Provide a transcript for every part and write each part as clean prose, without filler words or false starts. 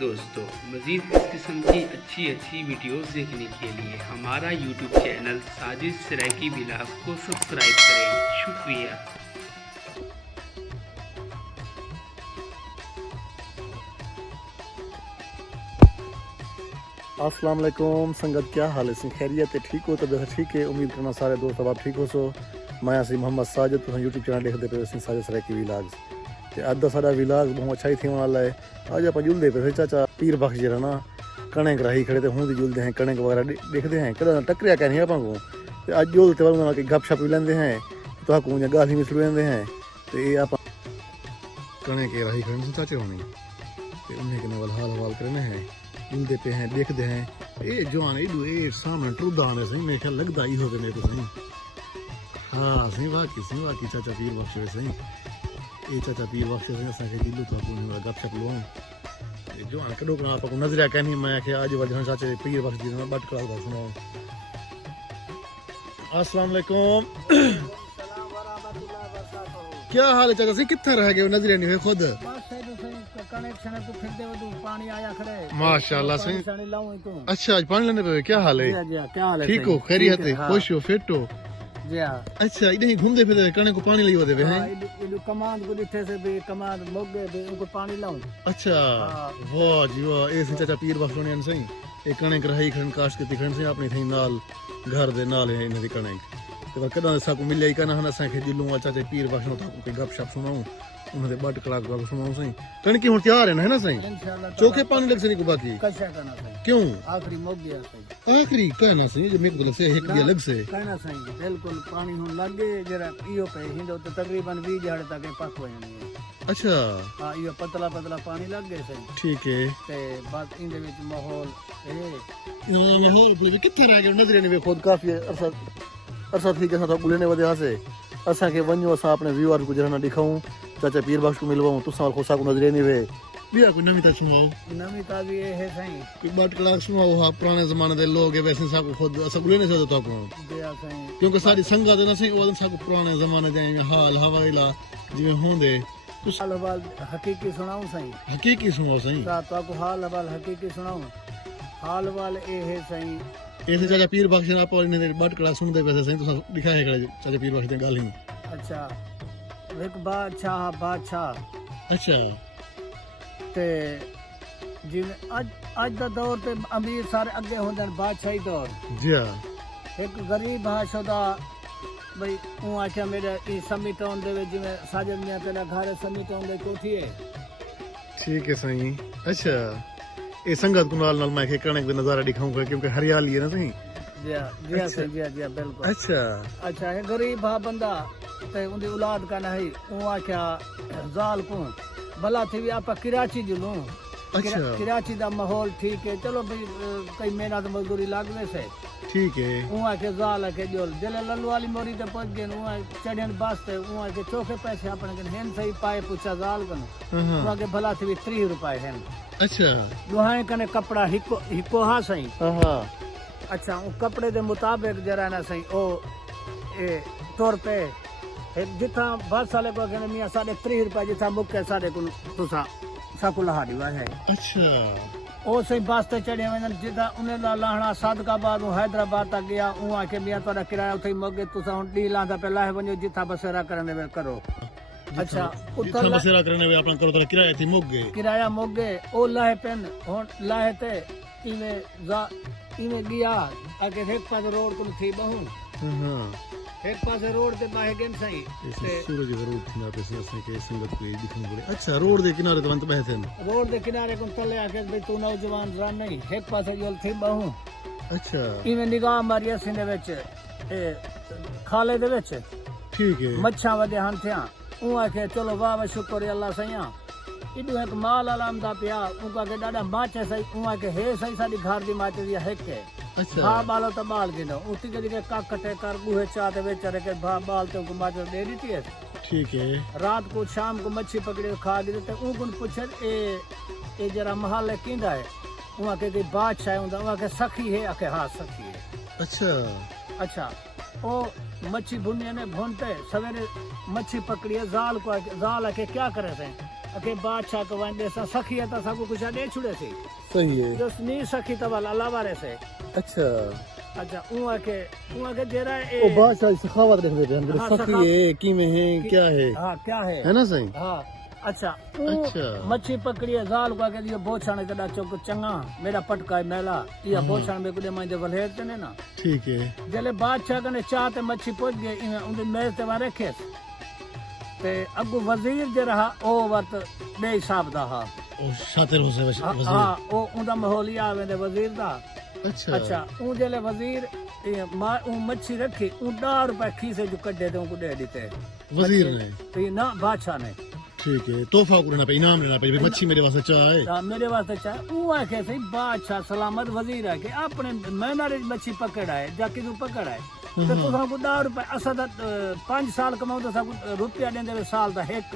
दोस्तों मज़ीद इस किस्म की अच्छी वीडियोस देखने के लिए हमारा YouTube channel Sajid Saraiki vlog को सब्सक्राइब करें। शुक्रिया। अस्सलाम वालेकुम संगत, क्या हाल है? खैरियत है? ठीक हो? तबीयत ठीक है? उम्मीद करना सारे दोस्त अब आप ठीक हो। सो मैं सी मोहम्मद साजिद, तुम यूट्यूब चैनल देखते पे साजिद सराइकी व्लॉग्स ते अज दा साडा व्लॉग बहुत अच्छा ही थी वाला है। अज आप जुलते पे चाचा पीर बख्श जरा ना कणक रही खड़े थे हूँ जुलते हैं, कणक वगैरह देखते हैं, कद टकरिया क्या नहीं आप को अज जुलते वालों के गप शप भी लेंदे हैं तो आपको गाली मिसलू लेंदे हैं तो ये आप कणक के रही खड़े चाचे होनी तो उन्हें के नवल हाल हवाल करने हैं, जुलते पे हैं, देखते हैं ये जवान इडू ये सामने टूदा आने सही मेरे ख्याल लगता ही होते नहीं तो सही। हाँ सही वाकई चाचा पीर बख्श सही ये चाचा पीर बख्श सही असांखे दिलू तो आपको गपशप लुआऊं जवान कॾो करा आपको नज़रिया कहनी मैं आखे आज वजह चाचे पीर बख्श जी ने बट कड़ा सुनाऊं। अस्सलाम वालेकुम। क्या हाल है चाचा सी? कित्थे रह गए? नज़रिया नहीं है खुद माशाल्लाह सही। अच्छा आज पानी लेने पे क्या हाल है? ठीक हो? खैरियत है? खुश हो? फिट हो? अच्छा इधर ही घूमते फिरते कणे को पानी लियो देवे हैं इदु कमांड को दिथे से भी कमांड मोगे दे उनको पानी लाऊं। अच्छा वाह जी वाह। ए चाचा पीर बख्श ने सही ए कणे रही खन काश के तिखन से अपनी थई नाल घर दे नाल है इन दी कणे तो कदा सा को मिले कना हन सा के दिलू चाचा पीर बख्श नो तो गपशप सुनाऊं उन्हें बट कड़ा को सुनाऊं सही कण की हुन तैयार है ना सही चोखे पानी लग सनी को बाकी कशा करना सही क्यों आखिरी मोग गया सही आखिरी कहना सही जो मेरे को से एक दिया लग से कहना सही बिल्कुल पानी हुन लगे जरा इयो पे हिंदो तो तकरीबन 20 झाड़ तक पक हो जानी। अच्छा हां इयो पतला पानी लग गए सही ठीक है ते बात इन दे विच माहौल भी किथे रह गयो नजर ने खुद काफी अरसा ठीक है तो बुलने वजह से असा के वन्यो असा अपने व्यूअर को जरा दिखाऊं चाचा पीर बख्श को मिलवाऊं तो साल खोसा को नजर नहीं वे बिया को नमीता सुनाओ। नमीता भी ये है सही कि बट क्लास सुनाओ। हां पुराने जमाने दे लोग है वैसे सा को खुद असा बुलने से तो को बिया सही क्योंकि सारी संगत ना सही वो सा को पुराने जमाने दे हाल हवाला जिवे होंदे कुछ हाल हवाल हकीकी सुनाऊं सही हकीकी सुनाओ सही तो को हाल हवाल हकीकी सुनाऊं हाल वाल ए है सही ऐसे चाचा पीर बख्श ना पर ने बट क्लास सुनदे वैसे सही तो दिखाए चाचा पीर बख्श दे गाल ही। अच्छा एक बादशाह अच्छा ते जिवें अज दा दौर ते अमीर सारे अगे होंदे बादशाही दौर जी हां एक गरीब बादशाह भाई ऊ आख्या मेरे ई समी टाउन दे जिवें साजन मियां तेरा घर समी टाउन दे कोठी है ठीक है सही। अच्छा ए संगत को नाल मैं के कणक दे नजारा दिखाऊंगा क्योंकि हरियाली है ना सही जी बिल्कुल। अच्छा है गरीब भा बंदा ते उनकी औलाद का नहीं ऊ आख्या जाल को भला थी भी आप कराची जुलूं। अच्छा कराची दा माहौल ठीक है चलो भाई कई मेहनत मजदूरी लागवे से ठीक है ऊ आखे जाल के जोल जले लल्लू वाली मोरी ते पहुंच गए ऊ चढ़न बस ते ऊ आखे चोखे पैसे अपने के हेन सही पाए पूछा जाल कन ऊ आखे भला थी भी 30 रुपए हैं। अच्छा दुहाए कने कपड़ा हिको हा सही हां अच्छा वो कपड़े दे मुताबिक जरा ना सही ओ ए तौर पे जिथा बस वाले को कहने मियां 30 रुपए जिथा मुके साढ़े को तुसा साकू लहा दिवा है। अच्छा ओ सही बस ते चढ़े वन जिथा उन्हें लाहना सादकाबाद हैदराबाद तक गया ऊ आके मियां तोरा किराया उथे मगे तुसा हुन डी लांदा पे लाहे वणो जिथा बसेरा करने वे करो। अच्छा उतर बसेरा करने वे अपन करो तो किराया मोगे ओ लाहे पेन हुन लाहे ते इने गया आगे एक पास रोड को थी बहु हां एक पास रोड ते बाहे गेन सही सूरज रोड किनारे पे से के संगत को दिखन पड़े। अच्छा रोड दे किनारे तो बंत बहते हैं रोड दे किनारे को तले आके भाई तू नौजवान रन नहीं एक पास जोल थी बहु। अच्छा इने निगाह मारिया सिने विच ए खाले दे विच ठीक है मच्छा वदे हन थिया ऊ आके चलो वाह वाह शुक्र अल्लाह सैया इदु एक माल आलमदा पिया उनका के डाडा माचे सही उहा के हे सही साडी घर दी माचे दिया है के। अच्छा भा बालो तो बाल के नो उती के काकटे कर गुहे चाते बेचारे के भा बाल तो माचे दे दी है ठीक है। रात को शाम को मच्छी पकड़े खा दी ते उन पूछे ए जरा महल किंदा है उहा के बादशाह हुंदा उहा के सखी है आके हां सखी है। अच्छा ओ मच्छी भुनिया ने भूनते सवेरे मच्छी पकड़ी जाल को जाल आके क्या करे थे के बादशाह को वंदे सा सखी है तो सबको कुछ दे छुड़े से सही है। जो नी सखी तो वाला अलावा रे से अच्छा अच्छा उहा के जेरा ओ बादशाह की सखावत रख देते हैं हाँ, सखी है की में है क्या है हाँ क्या है ना सही। हाँ अच्छा अच्छा मच्छी पकड़ी है जाल को के दियो बोछण कदा चौक चंगा मेरा पटका मेला या बोछण में कुदे मां वलहेर तने ना ठीक है। जले बादशाह कने चाहते मच्छी पहुंच गए इन उन मेज ते वा रखे ते अगु वजीर जे रहा ओ वत बे हिसाब दा हा ओ शातिर हो से वजीर। हां ओ उंदा माहौलिया आवे दे वजीर दा। अच्छा अच्छा ऊ जले वजीर मच्छी रखी ऊ 10 रुपए खीसे जो कड्डे दे को दे दीते वजीर ने ते ना बादशाह ने। ठीक है। तोहफा को लेना पे इनाम लेना पे मच्छी मेरे वास्ते चाहे मेरे वास्ते चाहे वो आखे सही बादशाह सलामत वजीर है कि अपने महीना रे मच्छी पकड़ आए जाके तू पकड़ आए तो तुसा को 10 रुपए असा 5 साल कमाओ तो सब रुपया देंदे साल दा एक।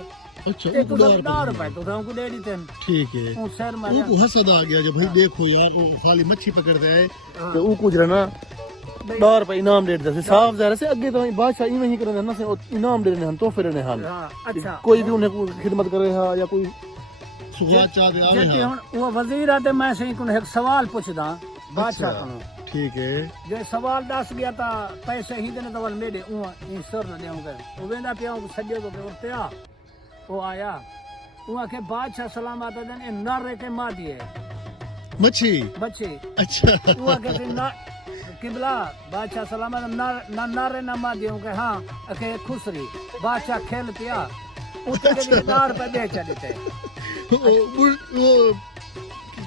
अच्छा ते तू 10 रुपए तो हमको दे दी थे। ठीक है। ऊ शहर में वो हसद आ गया जब भाई देखो यार वो खाली मच्छी पकड़ते है तो वो कुछ रहना 10 रुपए इनाम दे देते साफ ज़ाहिर से अगे तो बादशाह इवें ही करने ना से इनाम दे देने तोहफे देने हां। अच्छा कोई भी उन्हें खिदमत करे हा या कोई सुगा चाह दे आवे जे हां। हुन वो वजीर आते मैं से को एक सवाल पूछदा बादशाह को। ठीक है। जे सवाल दस गया ता पैसे ही देने तो मेरे ऊ ई सर न देऊंगा वो वेंदा पिया सजो को उठते आ वो आया वो के बादशाह सलामत देने नर के मां दिए मच्छी बच्चे। अच्छा वो के ना किबला बादशाह सलामत ना नारे ना मां दियो के हां के खुसरी बादशाह खेल पिया उठे के 10 रुपए दे चलते वो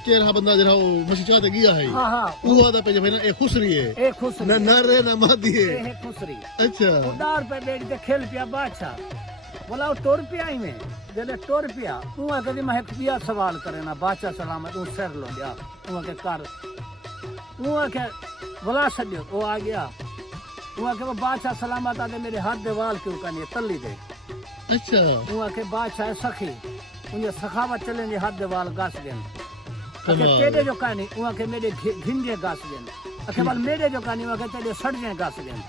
के रहा बंदा जरा वो मच्छी चाहते गया है। हां हां वो वादा पे जब है ना एक खुसरी है एक खुसरी ना नारे ना मादी है एक खुसरी। अच्छा 10 रुपए दे के खेल पिया बादशाह बोला वो 100 रुपया ही में जले 100 रुपया उहा कदी मैं पिया सवाल करे ना बादशाह सलामत ऊ सर लो गया उहा के कर उहा के बोला सदियो वो आ गया उहा के वो बादशाह सलामत आदे मेरे हाथ दे वाल क्यों कने तल्ली दे। अच्छा उहा के बादशाह सखी उन्हें सखावत चले ने हाथ दे वाल गास देन अके तेरे जो कानी उहा के मेरे घिंजे गास देन अके वाल मेरे जो कानी उहा के तेरे सड़जे गास देन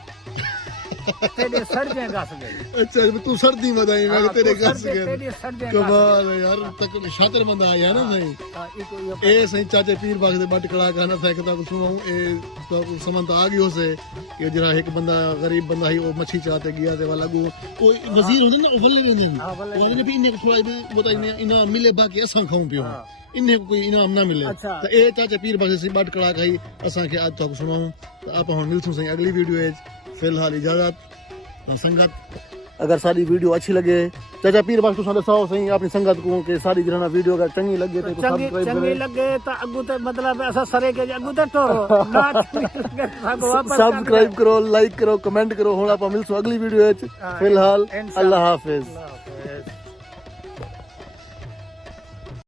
तेरे सड़जे गास देन। अच्छा तू सर्दी में आई मैं तेरे घर से तेरे सड़जे कमाल है यार तक शातिर बंदा आया ना सही ए सही चाचे पीर बाग दे बट कड़ा गाना फेंकता को सुनाऊं ए तो समझ आ गयो से कि जरा एक बंदा गरीब बंदा ही वो मच्छी चाहते गया ते वाला गो ओ वजीर होने ना ओवले वेंदे वाले भी इन्हें थोड़ा बताइए इनाम मिले बाकी असा खाऊं पियो इन्हें कोई इनाम ना मिले तो ए चाचे पीर बाग से बट कड़ा खाई असा के आज तक सुनाऊं तो आप हुन मिलसू सही अगली वीडियो फिलहाल इजाजत संगत। अगर सारी वीडियो अच्छी लगे चाचा पीर बख्श तुसा दसाओ सही अपनी संगत को के सारी जना वीडियो का चंगी लगे तो सब्सक्राइब करें चंगी लगे तो अगु तो मतलब ऐसा सरे के अगु तो टोरो ना वापस सब्सक्राइब करो लाइक करो कमेंट करो हुन आप मिलसू अगली वीडियो फिलहाल अल्लाह हाफिज।